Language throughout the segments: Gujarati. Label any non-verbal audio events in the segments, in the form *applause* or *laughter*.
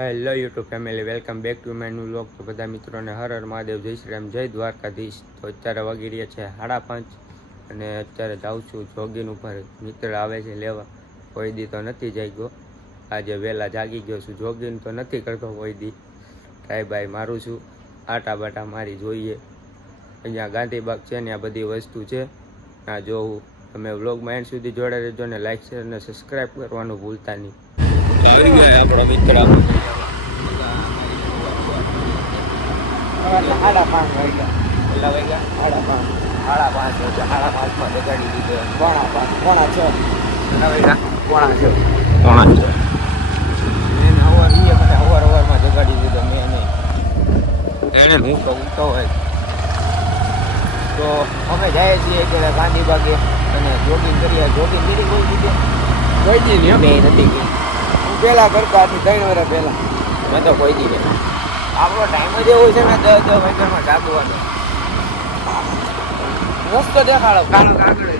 Hello YouTube family welcome back to new vlog તો બધા મિત્રોને હર હર મહાદેવ, જય શ્રી રામ, જય દ્વારકાધીશ. તો અત્યારે વાગી રહ્યા છે સાડા પાંચ અને અત્યારે જાઉં છું જોગિંગ ઉપર. મિત્ર આવે છે લેવા. કોઈ દી તો નથી જાગ્યો. આજે વહેલા જાગી ગયો છું. જોગિંગ તો નથી કરતો કોઈ દી ટ્રાય ભાઈ મારું છું. આટા બાટા મારી જોઈએ. અહીંયા ગાંધીબાગ છે ને આ બધી વસ્તુ છે. આ જોવું. તમે વ્લોગમાં એન્ડ સુધી જોડે રહેજો ને લાઇક શેર અને સબસ્ક્રાઈબ કરવાનું ભૂલતા નહીં. આવી ગયા આપણા મિત્ર. સાડા પાંચ વાગ્યા કેટલા વાગ્યા સાડા પાંચ સાડા પાંચ સાડા પાંચમાં જગાડી દીધો પોણા પાંચ પોણા છ કેટલા વાગ્યા પોણા છ પોણા એને ઈએ મને અવાર અવારમાં જગાડી દીધો મેં નહીં એને હું હોય. તો અમે જઈએ છીએ અત્યારે ગાંધીબાગે અને જોગિંગ કરીએ. જોગિંગ કરી કોઈ દીધી કોઈ દી નહીં નથી પહેલા કરતો ત્રણ વર્ષ પહેલા. મેં તો કોઈ દી આપણો ટાઈમ જ એવો છે ને દસ દસ વાગ્યામાં જાગવાનો મસ્ત દેખાડો. કાનો કાગળ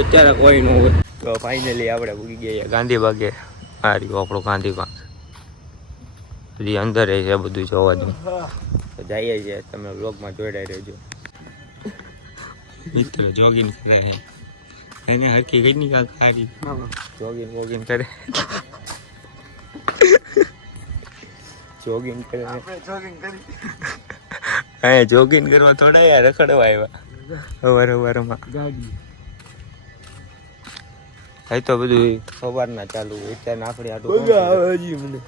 અત્યારે કોઈ ન હોય. તો ફાઇનલી આપણે ઉગી ગયા ગાંધીભાગે આ રહ્યું ગાંધી બાગ હજી અંદર છે બધું જોવાનું તો જઈએ છીએ. તમે બ્લોગમાં જોડાઈ રહેજો. મિત્ર જોગીને કરે. છે એને હરકી ગઈ ની કાંક સારી જોગીન વોગીન કરે. જોગિંગ કરે. આપણે જોગિંગ કરી. *laughs* જોગિંગ કરવા થોડા યાર રખડવા આવ્યા. અવાર અવારમાં ગાડી. એ તો બધું સવારના ચાલુ હોય. અત્યારે આપણે આટલું બગા આવે હજી મને.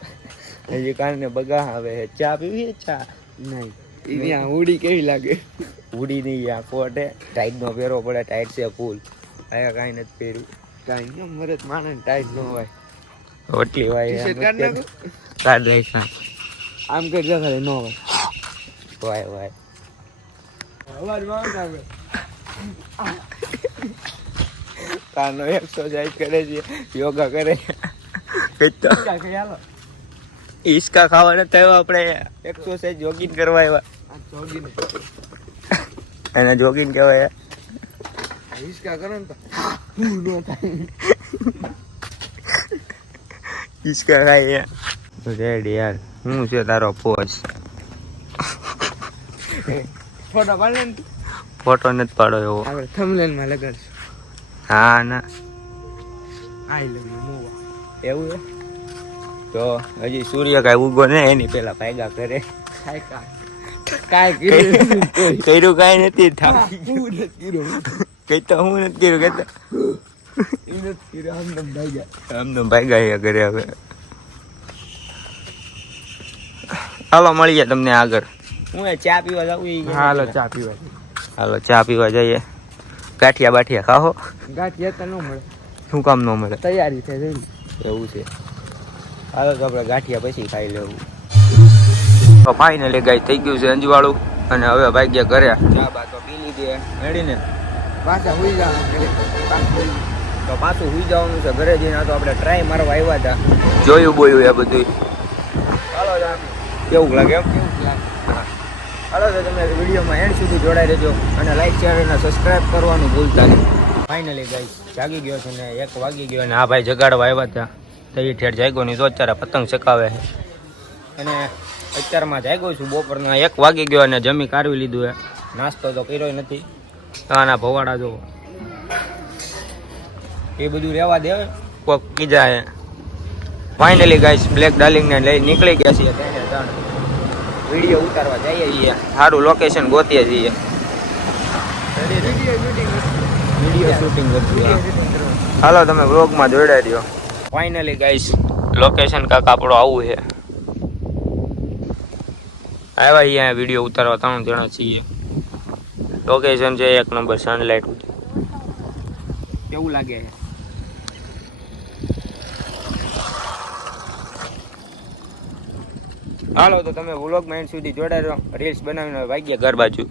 હજી કારણે બગા આવે. છે ચા પીવી? ચા? નહીં. ત્યાં ઉડી કેવી લાગે? ઉડી નહીં આ કોટે ટાઈટ નો પહેરવો પડે. ટાઈટ છે ફૂલ આયા કાંઈ નથી પહેર્યું. કાંઈ નહીં મરત માણે ટાઈટ ન હોય. ઓટલી વાય ટી-શર્ટ કાઢ નાખો. આમ કરી દેખાડે ન હોય. વાય વાય. અવાજમાં આવે. કાનો એક્સરસાઇઝ કરે છે યોગા કરે છે. તો હાલો હિસકા ખાવા નથી આવ્યા આપણે. એક્સરસાઇઝ જોગિંગ કરવા આવ્યા. જોગિંગ એને જોગિંગ કહેવાય. ઈસકા કરો ને તો ઈસકા ખાય રેડી યાર. હું છે તારો પોચ ફોટો પાડે ને ફોટો નથી પાડો એવો. આપણે થંબનેલમાં લગાડશું. હા ના. આઈ લવ યુ મોવા. એવું છે? તો હજી સૂર્ય કાંઈ ઉગો ને એની પેલા ભાગ્યા કરે. કાય કર્યું કાંઈ નથી કઈ તો હું નથી કર્યું કહેતા આમ નમ ભાગ્યા આમ તો ભાગ્યા કરે હવે. હાલો મળીએ તમને આગળ. હું એ ચા પીવા જાઉં હાલો ચા પીવા હાલો ચા પીવા જઈએ. ગાંઠિયા બાઠિયા ખાહો. ગાંઠિયા તો ન મળે. શું કામ ન મળે? તૈયારી થઈ જઈ એવું છે. હાલો તો આપણે ગાંઠિયા પછી ખાઈ લેવું. તો ફાઇનલી ગાય થઈ ગયું છે અંજવાળું. અને હવે ભાગ્ય ઘરે. ચા બા તો પી લીધી મેળીને પાછા હુઈ જવાનું તો પાછું સુઈ જવાનું છે ઘરે જઈને આ તો આપણે ટ્રાય મારવા આવ્યા હતા જોયું બોયું એ બધું હાલો કેવું લાગે એમ? હાલો તો તમે વિડીયોમાં એન્ડ સુધી જોડાઈ રહેજો અને લાઈક શેર અને સબસ્ક્રાઇબ કરવાનું ભૂલતા નહીં. ફાઇનલી ગાઈ જાગી ગયો છે ને એક વાગી ગયો અને આ ભાઈ જગાડવા આવ્યા હતા. તો એ ઠેર જાગ્યો નહીં, તો અત્યારે પતંગ ચકાવે અને અત્યારમાં જાગ્યો છું બપોરના, એક વાગી ગયો અને જમી કાઢવી લીધું એ નાસ્તો તો કર્યો નથી. આના ભવાડા જોવો. એ બધું રહેવા દે કોક કીજા ફાઇનલી ગાઈસ બ્લેક ડાર્લિંગને લઈ નીકળી ગયા છીએ. વીડિયો ઉતારવા જઈએ છીએ. સારું લોકેશન ગોતીએ છીએ. વીડિયો શૂટિંગ હાલો તમે વ્લોગમાં જોડાઈ રહ્યો. ફાઇનલી ગાઈસ લોકેશન કાંક આપણો આવું છે. આવ્યા અહીંયા વીડિયો ઉતારવા ત્રણ જણા છીએ. લોકેશન છે એક નંબર સનલાઇટ કેવું લાગે? છે હાલો તો તમે વ્લોગમાં એન્ડ સુધી જોડાયો રીલ્સ બનાવીને વાગ્યા ઘર બાજુ.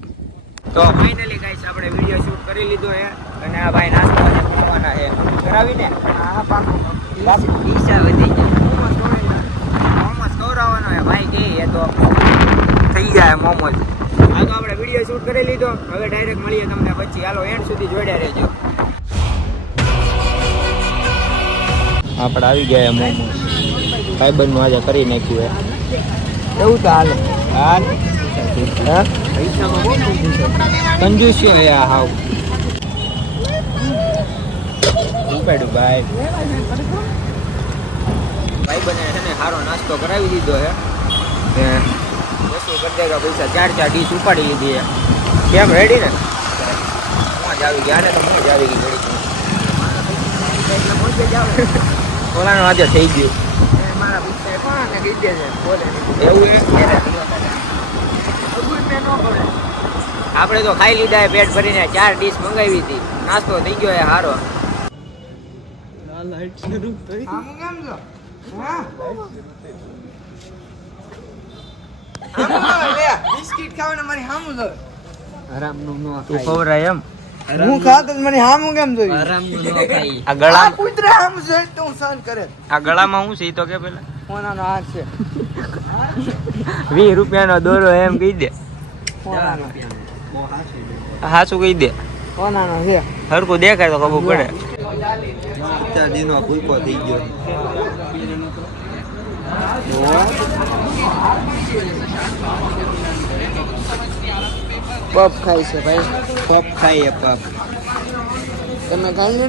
તો ફાઇનલી ગાઈસ આપણે વીડિયો શૂટ કરી લીધો છે અને આ ભાઈ નાસ્તા બનાવવાના છે કરાવીને? આ પાકો પૈસા વધી જાય મોમોસ ખવડાવવાનો. છે ભાઈ કે એ તો થઈ જાય મોમોસ. આ તો આપણે વીડિયો શૂટ કરી લીધો. હવે ડાયરેક્ટ મળીએ તમને પછી. હાલો એન્ડ સુધી જોડ્યા રહેજો. આપણે આવી ગયા મોમોસ. ભાઈબંધનું આજે કરી નાખ્યું એવું તો હાલે. હા? કંજૂસ્યો હે આ હાવ. ઉપાડ્યું ભાઈ? ભાઈ બને છે ને સારો નાસ્તો કરાવી દીધો હે. ને વસ્તુ કરી પૈસા. ચાર ચાર ડીશ ઉપાડી લીધી હે. કેમ રેડી ને? મોજ આવી ગયા ને તો મોજ આવી ગઈ ઘડી ઓલાનું આજે થઈ ગયું. મારા ને છે. બોલે એવું આપણે તો ખાઈ લીધા પેટ ભરીને ચાર ડીશ મંગાવી હતી. નાસ્તો થઈ ગયો હે સારો આમ કેમ છો હા આમ લે. બિસ્કિટ ખાવ ને મારી હામું જો તું ખવરાય એમ. હું ખાતો મને હામ હું કેમ જોયું? આ ગળા આ કૂતરા છે જોઈ તો હું સહન કરે. આ ગળામાં હું છે તો કે પેલા. કોનાનો હાથ છે. વીસ રૂપિયાનો દોરો એમ કહી દે. કોનાનો હાચું કહી દે. કોનાનો છે. હરકો દેખાય તો ખબર પડે. પપ ખાય છે ભાઈ. પપ ખાઈએ પપ તમે ખાઈ લે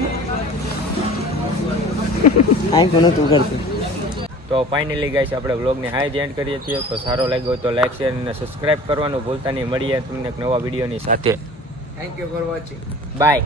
આઈ કોને તું કરતી. તો ફાઇનલી ગાઈસ આપણે વ્લોગને હાઈ જ એન્ડ કરીએ છીએ. તો સારો લાગ્યો હોય તો લાઈક શેર અને સબસ્ક્રાઇબ કરવાનું ભૂલતા નહીં. મળીએ તમને એક નવા વિડીયોની સાથે. Thank you for watching bye